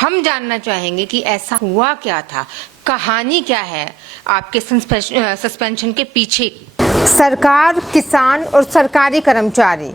हम जानना चाहेंगे कि ऐसा हुआ क्या था, कहानी क्या है आपके सस्पेंशन के पीछे। सरकार, किसान और सरकारी कर्मचारी,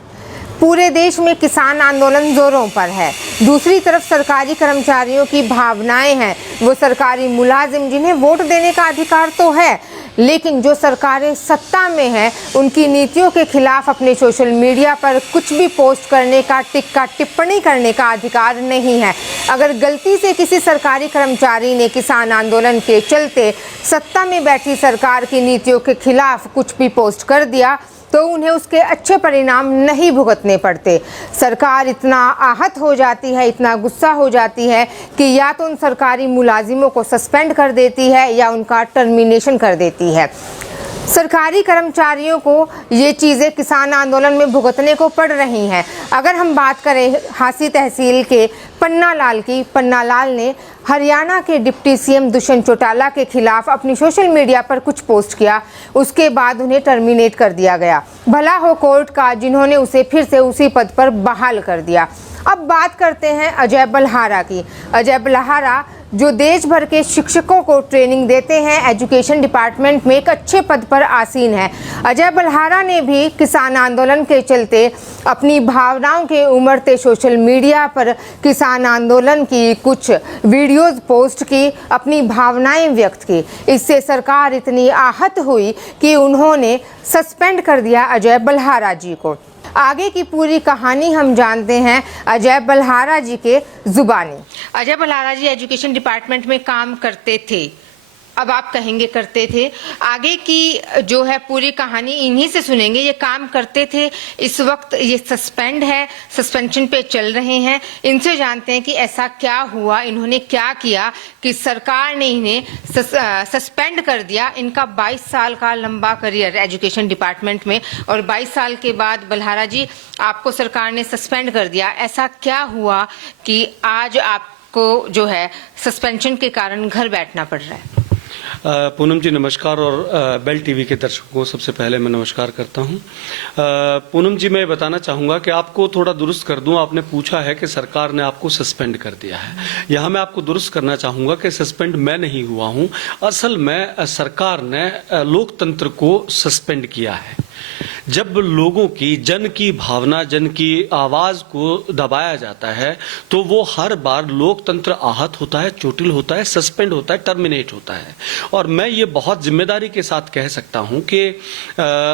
पूरे देश में किसान आंदोलन जोरों पर है। दूसरी तरफ सरकारी कर्मचारियों की भावनाएं हैं। वो सरकारी मुलाजिम जिन्हें वोट देने का अधिकार तो है, लेकिन जो सरकारें सत्ता में हैं उनकी नीतियों के खिलाफ अपने सोशल मीडिया पर कुछ भी पोस्ट करने का, टिप्पणी करने का अधिकार नहीं है। अगर गलती से किसी सरकारी कर्मचारी ने किसान आंदोलन के चलते सत्ता में बैठी सरकार की नीतियों के खिलाफ कुछ भी पोस्ट कर दिया तो उन्हें उसके अच्छे परिणाम नहीं भुगतने पड़ते। सरकार इतना आहत हो जाती है, इतना गुस्सा हो जाती है कि या तो उन सरकारी मुलाजिमों को सस्पेंड कर देती है या उनका टर्मिनेशन कर देती है। सरकारी कर्मचारियों को ये चीज़ें किसान आंदोलन में भुगतने को पड़ रही हैं। अगर हम बात करें हांसी तहसील के पन्ना लाल की, पन्ना लाल ने हरियाणा के डिप्टी सीएम दुष्यंत चौटाला के खिलाफ अपनी सोशल मीडिया पर कुछ पोस्ट किया, उसके बाद उन्हें टर्मिनेट कर दिया गया। भला हो कोर्ट का जिन्होंने उसे फिर से उसी पद पर बहाल कर दिया। अब बात करते हैं अजय बलहारा की। अजय बलहारा जो देश भर के शिक्षकों को ट्रेनिंग देते हैं, एजुकेशन डिपार्टमेंट में एक अच्छे पद पर आसीन है। अजय बलहारा ने भी किसान आंदोलन के चलते अपनी भावनाओं के उमड़ते सोशल मीडिया पर किसान आंदोलन की कुछ वीडियोस पोस्ट की, अपनी भावनाएं व्यक्त की। इससे सरकार इतनी आहत हुई कि उन्होंने सस्पेंड कर दिया अजय बलहारा जी को। आगे की पूरी कहानी हम जानते हैं अजय बलहारा जी के जुबानी। अजय बलहारा जी एजुकेशन डिपार्टमेंट में काम करते थे, अब आप कहेंगे करते थे। आगे की जो है पूरी कहानी इन्हीं से सुनेंगे। ये काम करते थे, इस वक्त ये सस्पेंड है, सस्पेंशन पे चल रहे हैं। इनसे जानते हैं कि ऐसा क्या हुआ, इन्होंने क्या किया कि सरकार ने इन्हें सस्पेंड कर दिया। इनका 22 साल का लंबा करियर एजुकेशन डिपार्टमेंट में, और 22 साल के बाद बलहारा जी आपको सरकार ने सस्पेंड कर दिया। ऐसा क्या हुआ कि आज आपको जो है सस्पेंशन के कारण घर बैठना पड़ रहा है। पूनम जी नमस्कार, और बेल टीवी के दर्शकों को सबसे पहले मैं नमस्कार करता हूं। पूनम जी मैं बताना चाहूँगा कि आपको थोड़ा दुरुस्त कर दूं। आपने पूछा है कि सरकार ने आपको सस्पेंड कर दिया है। यहाँ मैं आपको दुरुस्त करना चाहूँगा कि सस्पेंड मैं नहीं हुआ हूँ, असल में सरकार ने लोकतंत्र को सस्पेंड किया है। जब लोगों की, जन की भावना, जन की आवाज को दबाया जाता है तो वो हर बार लोकतंत्र आहत होता है, चोटिल होता है, सस्पेंड होता है, टर्मिनेट होता है। और मैं ये बहुत जिम्मेदारी के साथ कह सकता हूं कि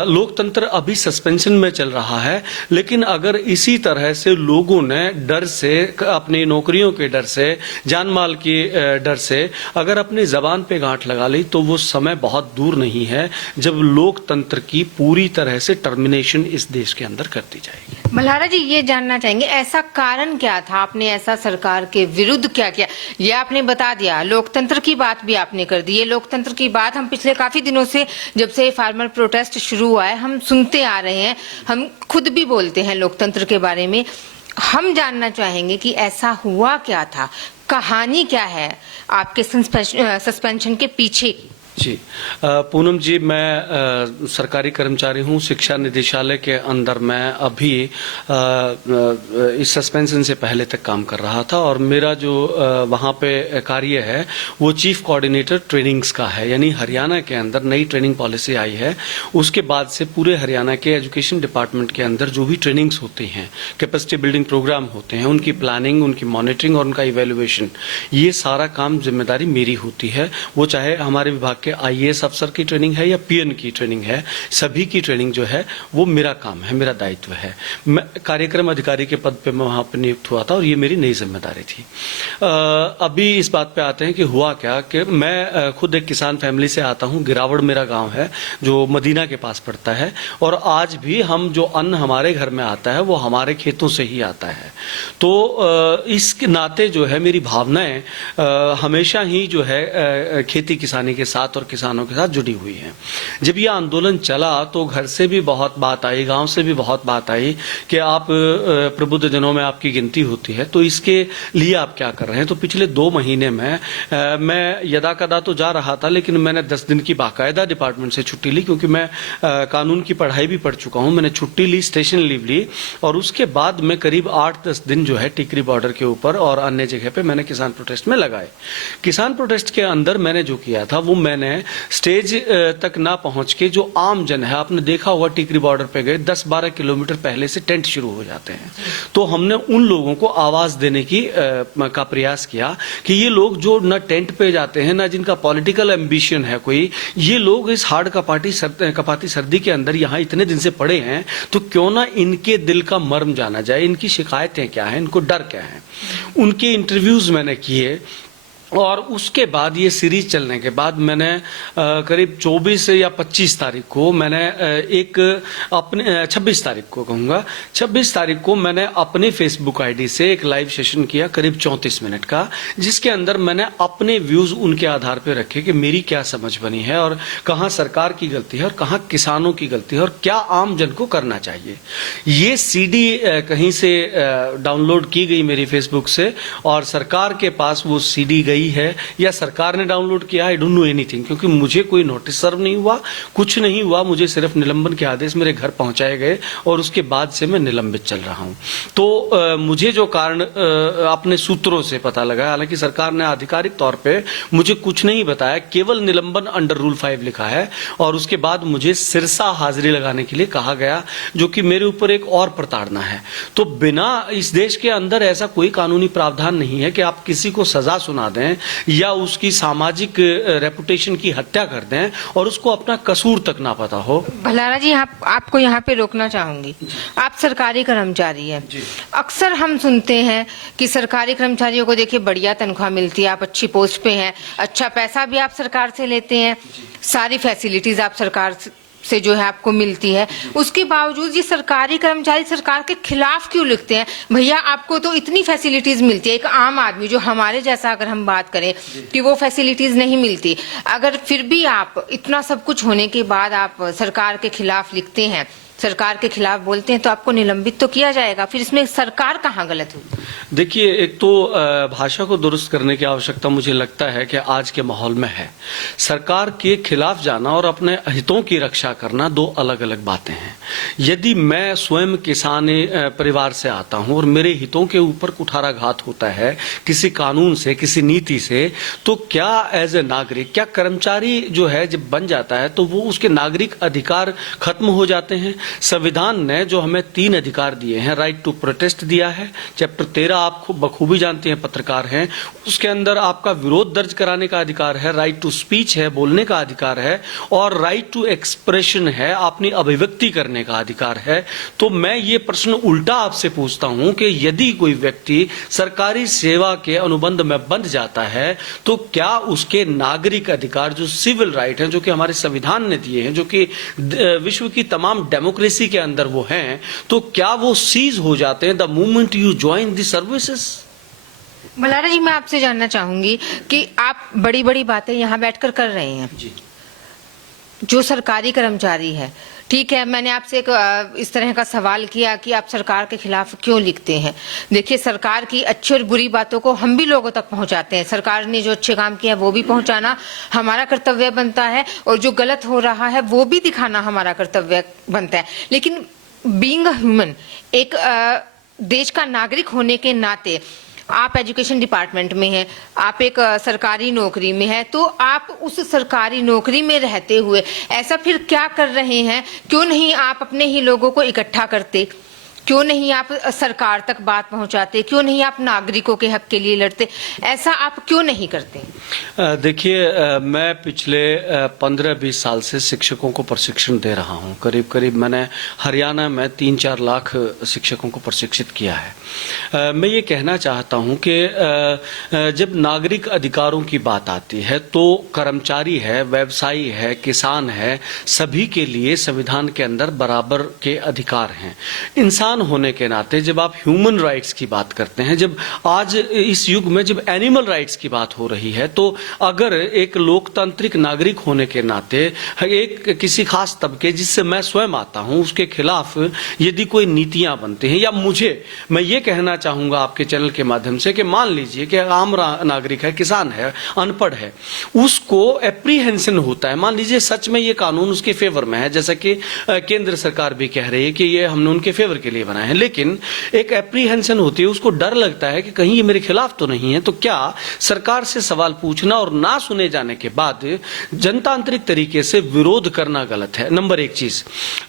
लोकतंत्र अभी सस्पेंशन में चल रहा है, लेकिन अगर इसी तरह से लोगों ने डर से, अपनी नौकरियों के डर से, जान माल के डर से अगर अपनी जबान पे गांठ लगा ली तो वो समय बहुत दूर नहीं है जब लोकतंत्र की पूरी तरह से टर्मिनेशन इस देश के अंदर कर दी जाएगी। बलहारा जी ये जानना चाहेंगे ऐसा कारण क्या था, आपने ऐसा सरकार के विरुद्ध क्या किया? ये आपने बता दिया, लोकतंत्र की बात भी आपने कर दी। ये लोकतंत्र की बात हम पिछले काफी दिनों से, जब से फार्मर प्रोटेस्ट शुरू हुआ है, हम सुनते आ रहे हैं। हम खुद भी बोलते हैं लोकतंत्र के बारे में। हम जानना चाहेंगे कि ऐसा हुआ क्या था, कहानी क्या है आपके सस्पेंशन के पीछे की। जी पूनम जी, मैं सरकारी कर्मचारी हूँ। शिक्षा निदेशालय के अंदर मैं अभी इस सस्पेंशन से पहले तक काम कर रहा था, और मेरा जो वहाँ पे कार्य है वो चीफ कोऑर्डिनेटर ट्रेनिंग्स का है। यानी हरियाणा के अंदर नई ट्रेनिंग पॉलिसी आई है, उसके बाद से पूरे हरियाणा के एजुकेशन डिपार्टमेंट के अंदर जो भी ट्रेनिंग्स होती हैं, कैपेसिटी बिल्डिंग प्रोग्राम होते हैं, उनकी प्लानिंग, उनकी मॉनिटरिंग और उनका इवेल्युएशन, ये सारा काम जिम्मेदारी मेरी होती है। वो चाहे हमारे विभाग के आईएएस अफसर की ट्रेनिंग है या पीएन की ट्रेनिंग है, सभी की ट्रेनिंग जो है वो मेरा काम है, मेरा दायित्व है। मैं कार्यक्रम अधिकारी के पद पे मैं वहां पर नियुक्त हुआ था और ये मेरी नई जिम्मेदारी थी। अभी इस बात पे आते हैं कि हुआ क्या, कि मैं खुद एक किसान फैमिली से आता हूं। गिरावड़ मेरा गांव है जो मदीना के पास पड़ता है, और आज भी हम जो अन्न हमारे घर में आता है वो हमारे खेतों से ही आता है। तो इस नाते जो है मेरी भावनाएं हमेशा ही जो है खेती किसानी के साथ और और किसानों के साथ जुड़ी हुई हैं। जब ये आंदोलन चला तो घर से भी बहुत बात आई, गांव से भी बहुत बात आई कि आप प्रबुद्ध जनों में आपकी गिनती होती है, तो इसके लिए आप क्या कर रहे हैं। तो पिछले 2 महीने में मैं यदा कदा तो जा रहा था, लेकिन मैंने 10 दिन की बाकायदा डिपार्टमेंट से छुट्टी ली, क्योंकि मैं कानून की पढ़ाई भी पढ़ चुका हूं। मैंने छुट्टी ली, स्टेशन लीव ली, और उसके बाद मैं करीब 8-10 दिन जो है टिकरी बॉर्डर के ऊपर और अन्य जगह पे मैंने किसान प्रोटेस्ट में लगाए। किसान प्रोटेस्ट के अंदर मैंने जो किया था वो मैंने स्टेज तक ना पहुंच के, जो आम जन है, आपने देखा हुआ टिकरी बॉर्डर पे गए 10-12 किलोमीटर पहले से टेंट शुरू हो जाते हैं, तो हमने उन लोगों को आवाज देने का प्रयास किया कि ये लोग जो न टेंट पे जाते हैं, न जिनका पॉलिटिकल एम्बिशन है कोई, ये लोग इस हार्ड कपाती सर्दी के अंदर यहाँ इतने दिन से पड़े हैं, तो क्यों ना इनके दिल का मर्म जाना जाए, इनकी शिकायतें क्या हैं, इनको डर क्या है। उनके इंटरव्यूज मैंने किए, और उसके बाद ये सीरीज चलने के बाद मैंने करीब 24 या 25 तारीख को मैंने एक अपने 26 तारीख को कहूँगा, 26 तारीख को मैंने अपने फेसबुक आईडी से एक लाइव सेशन किया करीब 34 मिनट का, जिसके अंदर मैंने अपने व्यूज उनके आधार पे रखे कि मेरी क्या समझ बनी है और कहाँ सरकार की गलती है और कहाँ किसानों की गलती है और क्या आम जन को करना चाहिए। ये सीडी कहीं से डाउनलोड की गई मेरी फेसबुक से, और सरकार के पास वो सीडी गई है या सरकार ने डाउनलोड किया, आई डोंट नो एनीथिंग, क्योंकि मुझे कोई नोटिस सर्व नहीं हुआ, कुछ नहीं हुआ। मुझे सिर्फ निलंबन के आदेश मेरे घर पहुंचाए गए और उसके बाद से मैं निलंबित चल रहा हूं। तो मुझे जो कारण अपने सूत्रों से पता लगा, हालांकि सरकार ने आधिकारिक तौर पे मुझे कुछ नहीं बताया, केवल निलंबन अंडर रूल 5 लिखा है, और उसके बाद मुझे सिरसा हाजिरी लगाने के लिए कहा गया, जो कि मेरे ऊपर एक और प्रताड़ना है। तो बिना, इस देश के अंदर ऐसा कोई कानूनी प्रावधान नहीं है कि आप किसी को सजा सुना दें या उसकी सामाजिक रेपुटेशन की हत्या कर दें और उसको अपना कसूर तक ना पता हो। भलारा जी, आपको यहाँ पे रोकना चाहूंगी। आप सरकारी कर्मचारी हैं, अक्सर हम सुनते हैं कि सरकारी कर्मचारियों को देखिए बढ़िया तनख्वाह मिलती है, आप अच्छी पोस्ट पे हैं, अच्छा पैसा भी आप सरकार से लेते हैं, सारी फैसिलिटीज आप सरकार से जो है आपको मिलती है, उसके बावजूद ये सरकारी कर्मचारी सरकार के खिलाफ क्यों लिखते हैं? भैया आपको तो इतनी फैसिलिटीज मिलती है, एक आम आदमी जो हमारे जैसा अगर हम बात करें कि वो फैसिलिटीज नहीं मिलती, अगर फिर भी आप इतना सब कुछ होने के बाद आप सरकार के खिलाफ लिखते हैं, सरकार के खिलाफ बोलते हैं, तो आपको निलंबित तो किया जाएगा। फिर इसमें सरकार कहाँ गलत हुई? देखिए, एक तो भाषा को दुरुस्त करने की आवश्यकता मुझे लगता है कि आज के माहौल में है। सरकार के खिलाफ जाना और अपने हितों की रक्षा करना दो अलग अलग बातें हैं। यदि मैं स्वयं किसान परिवार से आता हूं और मेरे हितों के ऊपर कुठाराघात होता है किसी कानून से, किसी नीति से, तो क्या एज ए नागरिक, क्या कर्मचारी जो है जब बन जाता है तो वो उसके नागरिक अधिकार खत्म हो जाते हैं? संविधान ने जो हमें 3 अधिकार दिए हैं, राइट टू प्रोटेस्ट दिया है, चैप्टर 13 आप बखूबी जानते हैं, पत्रकार हैं, उसके अंदर आपका विरोध दर्ज कराने का अधिकार है, राइट टू स्पीच है, बोलने का अधिकार है, और राइट टू एक्सप्रेशन है, अपनी अभिव्यक्ति करने का अधिकार है। तो मैं ये प्रश्न उल्टा आपसे पूछता हूं कि यदि कोई व्यक्ति सरकारी सेवा के अनुबंध में बंध जाता है तो क्या उसके नागरिक अधिकार जो सिविल राइट हैं, जो कि हमारे संविधान ने दिए हैं, जो कि विश्व की तमाम डेमोक्रेसी के अंदर वो हैं, तो क्या वो सीज हो जाते हैं the moment you join the services? Bhalara ji, मैं आपसे जानना चाहूंगी कि आप बड़ी बड़ी बातें यहाँ बैठकर कर रहे हैं जी। जो सरकारी कर्मचारी है, ठीक है, मैंने आपसे एक इस तरह का सवाल किया कि आप सरकार के खिलाफ क्यों लिखते हैं। देखिए, सरकार की अच्छी और बुरी बातों को हम भी लोगों तक पहुंचाते हैं, सरकार ने जो अच्छे काम किया वो भी पहुंचाना हमारा कर्तव्य बनता है, और जो गलत हो रहा है वो भी दिखाना हमारा कर्तव्य बनता है। लेकिन बीइंग अ ह्यूमन, एक देश का नागरिक होने के नाते, आप एजुकेशन डिपार्टमेंट में हैं, आप एक सरकारी नौकरी में हैं, तो आप उस सरकारी नौकरी में रहते हुए ऐसा फिर क्या कर रहे हैं? क्यों नहीं आप अपने ही लोगों को इकट्ठा करते? क्यों नहीं आप सरकार तक बात पहुंचाते? क्यों नहीं आप नागरिकों के हक के लिए लड़ते? ऐसा आप क्यों नहीं करते? देखिए, मैं पिछले 15-20 साल से शिक्षकों को प्रशिक्षण दे रहा हूं। करीब करीब मैंने हरियाणा में 3-4 लाख शिक्षकों को प्रशिक्षित किया है। मैं ये कहना चाहता हूं कि जब नागरिक अधिकारों की बात आती है तो कर्मचारी है, व्यवसायी है, किसान है, सभी के लिए संविधान के अंदर बराबर के अधिकार हैं। इंसान इंसान होने के नाते जब आप ह्यूमन राइट्स की बात करते हैं, जब आज इस युग में जब एनिमल राइट्स की बात हो रही है, तो अगर एक लोकतांत्रिक नागरिक होने के नाते एक किसी खास तबके जिससे मैं स्वयं आता हूं उसके खिलाफ यदि कोई नीतियां बनती हैं, या मैं ये कहना चाहूंगा आपके चैनल के माध्यम से कि मान लीजिए कि आम नागरिक है, किसान है, अनपढ़ है, उसको एप्रीहेंशन होता है, मान लीजिए सच में ये कानून उसके फेवर में है, जैसा कि केंद्र सरकार भी कह रही है कि ये हमने उनके फेवर के लिए बनाए हैं, लेकिन एक एप्रीहेंशन होती है, उसको डर लगता है कि कहीं ये मेरे खिलाफ तो नहीं है। तो क्या सरकार से सवाल पूछना और ना सुने जाने के बाद जनतांत्रिक तरीके से विरोध करना गलत है, नंबर एक चीज।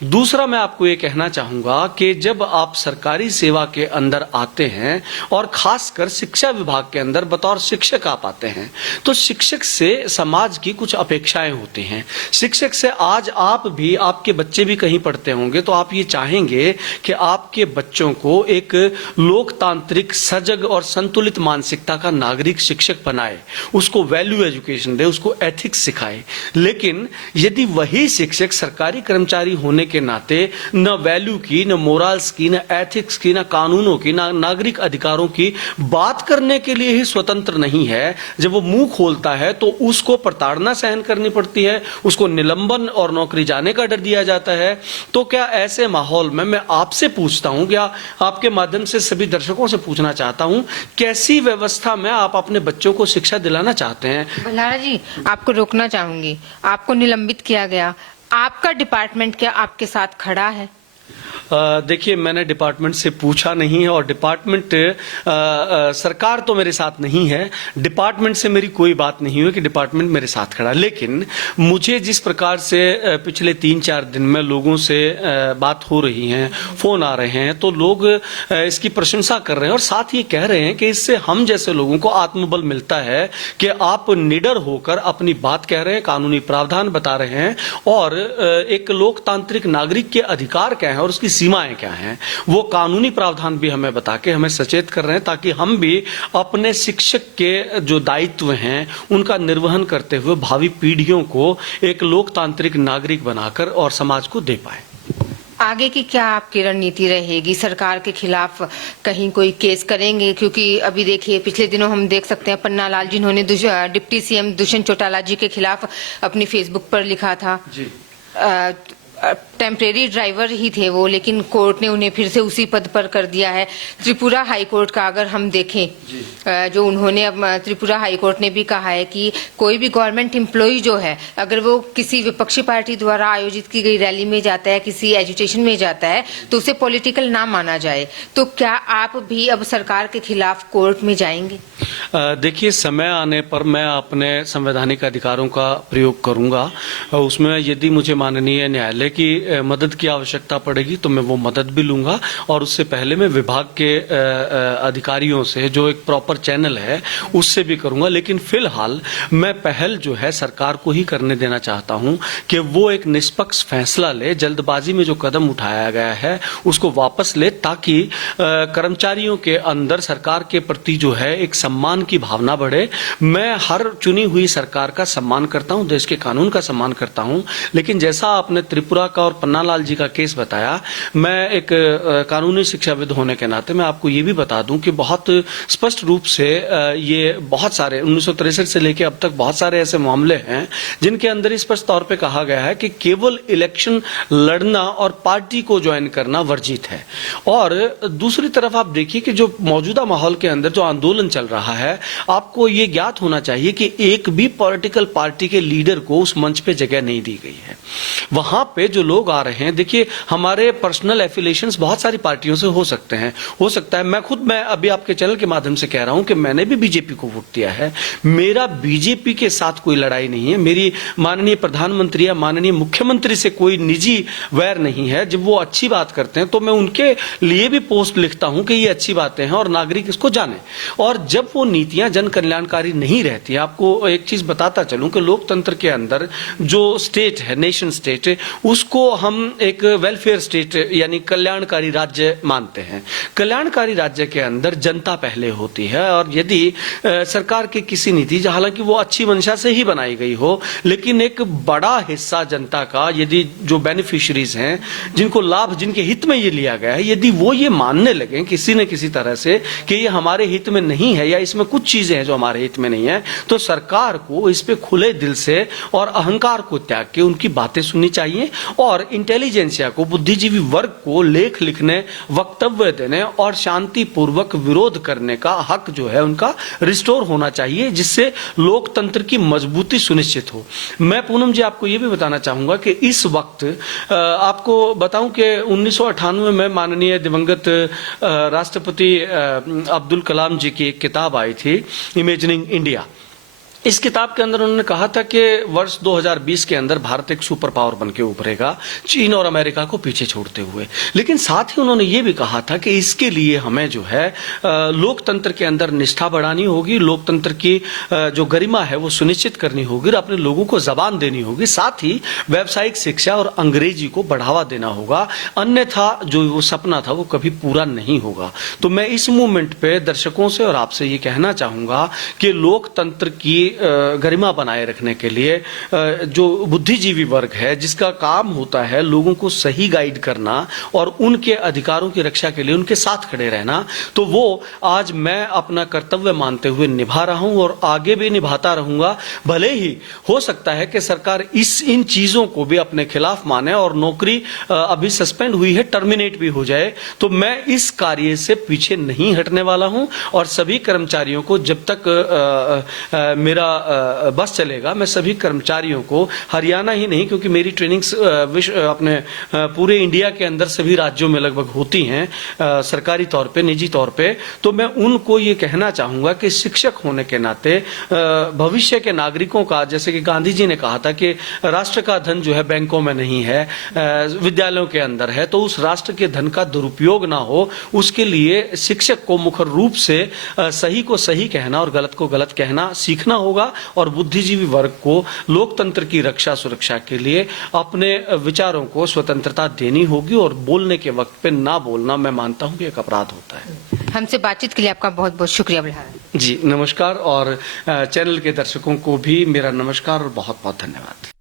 दूसरा मैं आपको ये कहना चाहूंगा कि जब आप सरकारी सेवा के अंदर आते हैं और खासकर शिक्षा विभाग के अंदर बतौर शिक्षक आप आते हैं, तो शिक्षक से समाज की कुछ अपेक्षाएं होती हैं। शिक्षक से आज आप भी, आपके बच्चे भी कहीं पढ़ते होंगे तो आप ये चाहेंगे कि आपके बच्चों को एक लोकतांत्रिक, सजग और संतुलित मानसिकता का नागरिक शिक्षक बनाए, उसको वैल्यू एजुकेशन दे, उसको एथिक्स सिखाए। लेकिन यदि वही शिक्षक सरकारी कर्मचारी होने के नाते न वैल्यू की, न मोरल्स की, न एथिक्स की, न कानूनों की, न नागरिक अधिकारों की बात करने के लिए ही स्वतंत्र नहीं है, जब वो मुंह खोलता है तो उसको प्रताड़ना सहन करनी पड़ती है, उसको निलंबन और नौकरी जाने का डर दिया जाता है, तो क्या ऐसे माहौल में मैं आपसे पूछता हूं, क्या आपके माध्यम से सभी दर्शकों से पूछना चाहता हूं, कैसी व्यवस्था में आप अपने बच्चों को शिक्षा दिलाना चाहते हैं? भंडारा जी, आपको रोकना चाहूंगी। आपको निलंबित किया गया, आपका डिपार्टमेंट क्या आपके साथ खड़ा है? देखिए, मैंने डिपार्टमेंट से पूछा नहीं है और डिपार्टमेंट सरकार तो मेरे साथ नहीं है, डिपार्टमेंट से मेरी कोई बात नहीं हुई कि डिपार्टमेंट मेरे साथ खड़ा। लेकिन मुझे जिस प्रकार से पिछले 3-4 दिन में लोगों से बात हो रही है, फोन आ रहे हैं, तो लोग इसकी प्रशंसा कर रहे हैं और साथ ये कह रहे हैं कि इससे हम जैसे लोगों को आत्मबल मिलता है कि आप निडर होकर अपनी बात कह रहे हैं, कानूनी प्रावधान बता रहे हैं और एक लोकतांत्रिक नागरिक के अधिकार क्या है और उसकी सीमाएं क्या हैं, वो कानूनी प्रावधान भी हमें बता के हमें सचेत कर रहे हैं, ताकि हम भी अपने शिक्षक के जो दायित्व हैं उनका निर्वहन करते हुए भावी पीढ़ियों को एक लोकतांत्रिक नागरिक बनाकर और समाज को दे पाए। आगे की क्या आपकी रणनीति रहेगी? सरकार के खिलाफ कहीं कोई केस करेंगे? क्योंकि अभी देखिए, पिछले दिनों हम देख सकते हैं पन्नालाल जिन्होंने डिप्टी सीएम दुष्यंत चौटाला जी के खिलाफ अपनी फेसबुक पर लिखा था जी। टेम्परेरी ड्राइवर ही थे वो, लेकिन कोर्ट ने उन्हें फिर से उसी पद पर कर दिया है। त्रिपुरा हाई कोर्ट का अगर हम देखें, जो उन्होंने, त्रिपुरा हाई कोर्ट ने भी कहा है कि कोई भी गवर्नमेंट एम्प्लॉय जो है, अगर वो किसी विपक्षी पार्टी द्वारा आयोजित की गई रैली में जाता है, किसी एजुटेशन में जाता है, तो उसे पॉलिटिकल ना माना जाए। तो क्या आप भी अब सरकार के खिलाफ कोर्ट में जाएंगे? देखिए, समय आने पर मैं अपने संवैधानिक अधिकारों का प्रयोग करूंगा। उसमें यदि मुझे माननीय न्यायालय की मदद की आवश्यकता पड़ेगी तो मैं वो मदद भी लूंगा, और उससे पहले मैं विभाग के अधिकारियों से, जो एक प्रॉपर चैनल है, उससे भी करूंगा। लेकिन फिलहाल मैं पहल जो है सरकार को ही करने देना चाहता हूं कि वो एक निष्पक्ष फैसला ले, जल्दबाजी में जो कदम उठाया गया है उसको वापस ले, ताकि कर्मचारियों के अंदर सरकार के प्रति जो है एक सम्मान की भावना बढ़े। मैं हर चुनी हुई सरकार का सम्मान करता हूं, देश के कानून का सम्मान करता हूं, लेकिन जैसा आपने त्रिपुरा का और पन्नालाल जी का केस बताया, मैं एक कानूनी शिक्षाविद होने के नाते मैं आपको ये भी बता दूं कि बहुत स्पष्ट रूप से ये बहुत सारे 1963 से लेकर अब तक बहुत सारे ऐसे मामले हैं जिनके अंदर स्पष्ट तौर पे कहा गया है कि केवल इलेक्शन लड़ना और पार्टी को ज्वाइन करना वर्जित है। और दूसरी तरफ आप देखिए कि जो मौजूदा माहौल के अंदर जो आंदोलन चल रहा है, आपको ये ज्ञात होना चाहिए कि एक भी पॉलिटिकल पार्टी के लीडर को उस मंच पे जगह नहीं दी गई है। वहां पे जो लोग आ रहे हैं, देखिए, हमारे पर्सनल एफिलिएशंस बहुत सारी पार्टियों से हो सकते हैं, हो सकता है मैं अभी आपके चैनल के माध्यम से कह रहा हूं कि मैंने भी बीजेपी को वोट दिया है। मेरा बीजेपी के साथ कोई लड़ाई नहीं है, मेरी माननीय प्रधानमंत्री या माननीय मुख्यमंत्री से कोई निजी वैर नहीं है। जब वो अच्छी बात करते हैं तो मैं उनके लिए भी पोस्ट लिखता हूं कि ये अच्छी बातें हैं और नागरिक इसको जाने। और जब वो नीतियां जन कल्याणकारी नहीं रहती, आपको एक चीज बताता चलूं कि लोकतंत्र के अंदर जो स्टेट है, नेशन स्टेट, उस उसको हम एक वेलफेयर स्टेट यानी कल्याणकारी राज्य मानते हैं। कल्याणकारी राज्य के अंदर जनता पहले होती है, और यदि सरकार की किसी नीति, हालांकि वो अच्छी मंशा से ही बनाई गई हो, लेकिन एक बड़ा हिस्सा जनता का, यदि जो बेनिफिशियरीज हैं, जिनको लाभ, जिनके हित में ये लिया गया है, यदि वो ये मानने लगे किसी न किसी तरह से कि ये हमारे हित में नहीं है या इसमें कुछ चीजें हैं जो हमारे हित में नहीं है, तो सरकार को इस पे खुले दिल से और अहंकार को त्याग के उनकी बातें सुननी चाहिए, और इंटेलिजेंसिया को, बुद्धिजीवी वर्ग को लेख लिखने, वक्तव्य देने और शांतिपूर्वक विरोध करने का हक जो है उनका रिस्टोर होना चाहिए, जिससे लोकतंत्र की मजबूती सुनिश्चित हो। मैं पूनम जी आपको यह भी बताना चाहूंगा कि इस वक्त आपको बताऊं कि 1998 में माननीय दिवंगत राष्ट्रपति अब्दुल कलाम जी की एक किताब आई थी, इमेजिनिंग इंडिया। इस किताब के अंदर उन्होंने कहा था कि वर्ष 2020 के अंदर भारत एक सुपर पावर बन के उभरेगा, चीन और अमेरिका को पीछे छोड़ते हुए। लेकिन साथ ही उन्होंने ये भी कहा था कि इसके लिए हमें जो है लोकतंत्र के अंदर निष्ठा बढ़ानी होगी, लोकतंत्र की जो गरिमा है वो सुनिश्चित करनी होगी और अपने लोगों को जबान देनी होगी। साथ ही व्यावसायिक शिक्षा और अंग्रेजी को बढ़ावा देना होगा, अन्यथा जो वो सपना था वो कभी पूरा नहीं होगा। तो मैं इस मूवमेंट पे दर्शकों से और आपसे ये कहना चाहूंगा कि लोकतंत्र की गरिमा बनाए रखने के लिए जो बुद्धिजीवी वर्ग है, जिसका काम होता है लोगों को सही गाइड करना और उनके अधिकारों की रक्षा के लिए उनके साथ खड़े रहना, तो वो आज मैं अपना कर्तव्य मानते हुए निभा रहा हूं और आगे भी निभाता रहूंगा। भले ही हो सकता है कि सरकार इन चीजों को भी अपने खिलाफ माने और नौकरी अभी सस्पेंड हुई है, टर्मिनेट भी हो जाए, तो मैं इस कार्य से पीछे नहीं हटने वाला हूं। और सभी कर्मचारियों को, जब तक मेरा बस चलेगा, मैं सभी कर्मचारियों को, हरियाणा ही नहीं, क्योंकि मेरी ट्रेनिंग्स अपने पूरे इंडिया के अंदर सभी राज्यों में लगभग होती हैं, सरकारी तौर पे, निजी तौर पे, तो मैं उनको ये कहना चाहूंगा कि शिक्षक होने के नाते भविष्य के नागरिकों का, जैसे कि गांधी जी ने कहा था कि राष्ट्र का धन जो है बैंकों में नहीं है, विद्यालयों के अंदर है, तो उस राष्ट्र के धन का दुरुपयोग ना हो, उसके लिए शिक्षक को मुख्य रूप से सही को सही कहना और गलत को गलत कहना सीखना होगा, और बुद्धिजीवी वर्ग को लोकतंत्र की रक्षा सुरक्षा के लिए अपने विचारों को स्वतंत्रता देनी होगी, और बोलने के वक्त पे ना बोलना मैं मानता हूं कि एक अपराध होता है। हमसे बातचीत के लिए आपका बहुत बहुत शुक्रिया बल्हारा जी नमस्कार, और चैनल के दर्शकों को भी मेरा नमस्कार और बहुत बहुत धन्यवाद।